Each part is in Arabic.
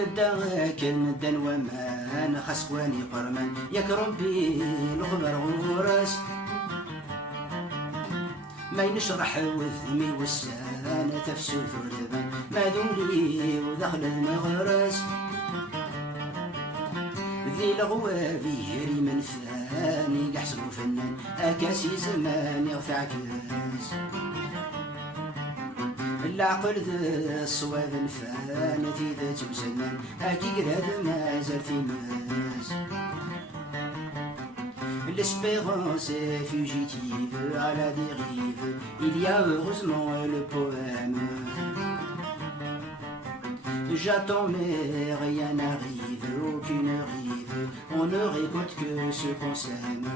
نداك ندان ومان خسواني قرمان ياك ربي الغبر غورس ما ينشرح وذمي والسان تفسو ثربان ما دولي ودخل المغرس ذي الغوابي يجري من ثاني يحسبو فنان أكاسي زمان يغفى عكاس العقل ذا الصواب الفان في ذا توسنان أكي قراد ما زال في ماس L'espérance est fugitive à la dérive. Il y a heureusement le poème. J'attends mais rien n'arrive, aucune rive. On ne récolte que ce qu'on sème.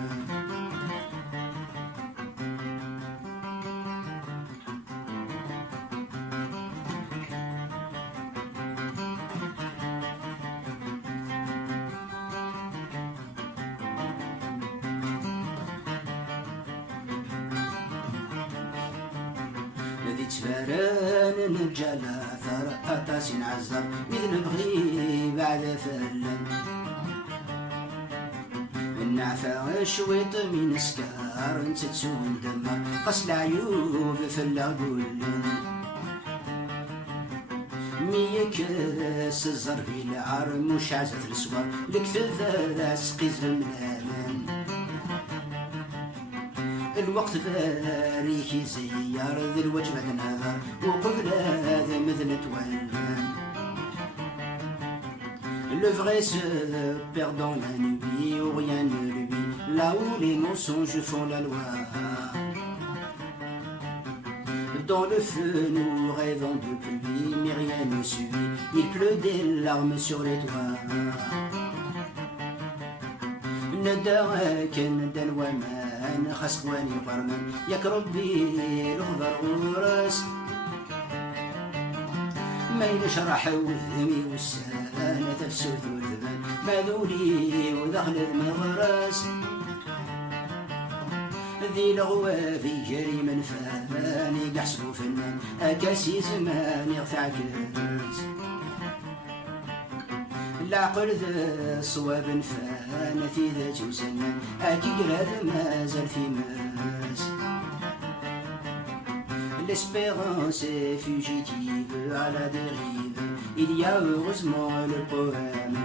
ذي تفارن نرجالا ثار أطاسي نعزر مثل بغي بعد فلن النعفة شويط من سكار نتسون دمر قص العيوب في العقول ميك سزر في العار مش عزت الصور لكثر ذا سقيز في المنالن الوقت فاريك يزيار ذي الوجبة نظر وقبل هذا مثل توالان Le vrai se perd dans la nuit où rien ne lui là où les mensonges font la loi. Dans le feu nous rêvons de pluie mais rien ne suit. Il pleut des larmes sur les toits. نداك ندان ومان خسواني قرمان ياك ربي الغبر غورس ما ينشرح وذمي والسان تفسو ثلبان ما ذولي ودخل المغرس ذي الغوافي جري من فمان يحسبو فنان أكاسي زمان يغفى عكاس العقل ذا الصواب فان في ذا توسنان أكي قراد ما زال في ماس L'espérance est fugitive à la dérive. Il y a heureusement le poème.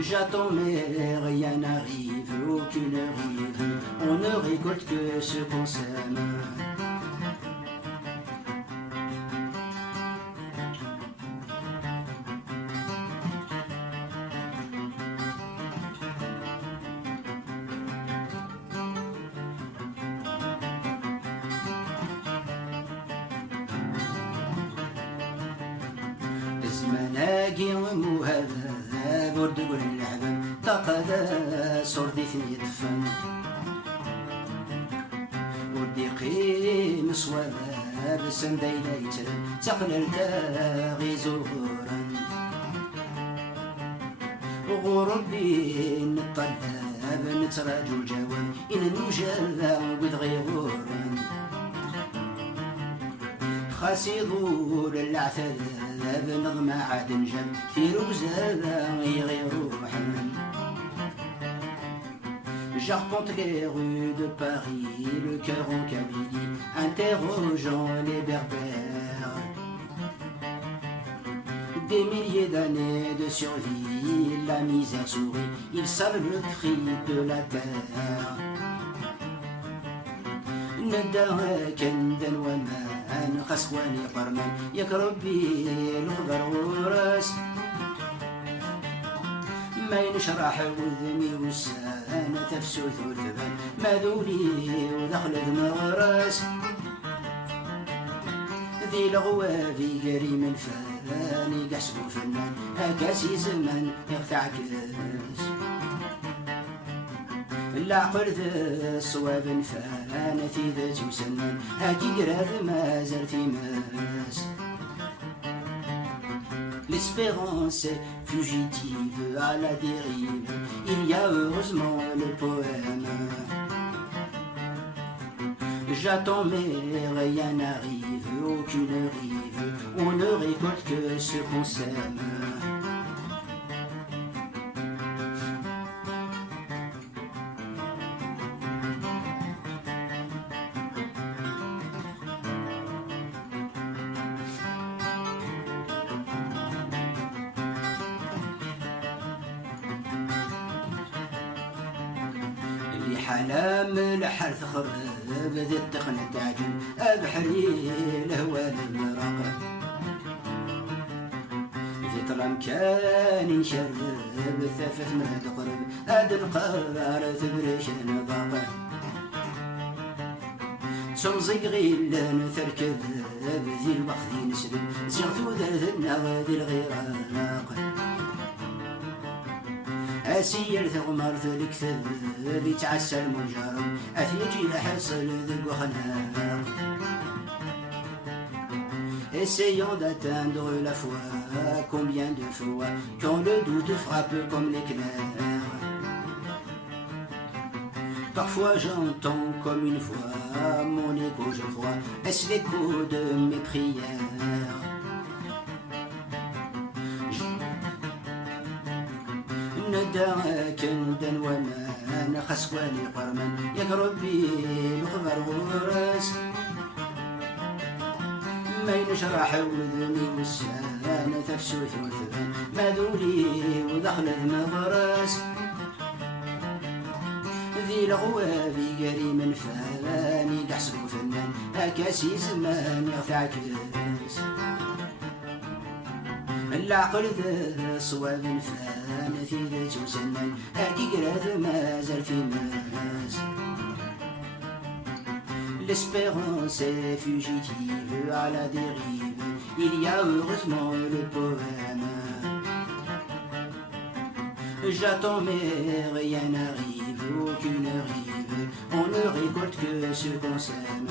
J'attends mais rien n'arrive, aucune rive. On ne récolte que ce qu'on sème. زماناكي ومهذب ورد قول اللعبة طاقة صوردي ثني دفن ودي قيم صواب سندي ليترن تقلل تاغي زغورا غربي نطلب نتراجو الجواب إن نجلى قد غيغورا خاسي ظهور العثاب نظم عاد نجم في روزا يغير روحا J'arpente les rues de Paris, le cœur en Kabylie, interrogeant les berbères. Des milliers d'années de survie, la misère sourit, ils savent le prix de la terre. نداك ندان ومان خسواني قرمان ياك ربي الغبر غورس ما ينشرح وذمي والسان تفسو ثلبان ما ذولي ودخل المغرس ذي الغوافي قري من فاني يحسبو فنان أكاسي زمان يغفى عكاس العقل ذا الصواب فان في ذا توسنان أكي قراد ما زال في ماس L'espérance est fugitive à la dérive. Il y a heureusement le poème. J'attends mais rien n'arrive, aucune rive, on ne récolte que ce qu'on sème. اللي حلام الحرث خرب ذي التخن تعجن أبحري الهوى المراق في طلم كان ينشرب ثفت من تقرب أدن قار تبريش نضاق تمزق غيلان تركب ذي الوقت نسلم زغتو ذرنا ذي الغراق أسير ثغمر ذلك ذي تعسى المجرم أثيجي لحصل ذق وخناق. Essayons d'atteindre la foi, combien de fois, quand le doute frappe comme l'éclair. Parfois j'entends comme une voix, mon écho je crois, est-ce l'écho de mes prières? نداك ندن وما خسواني قرما يا ربي الخبر غرس ما ينشرح وذني والسان تفسوث والثبان ما ذولي ودخل المغرس ذي الغوابي قري من فاني دحسب فنان أكاسي زمان يرفع كاس العقل ذا صواب فان في ذات وسنان هادي قراد ما زال في ماس. L'espérance est fugitive à la dérive, il y a heureusement le poème. J'attends mais rien n'arrive, aucune rive, on ne récolte que ce qu'on sème.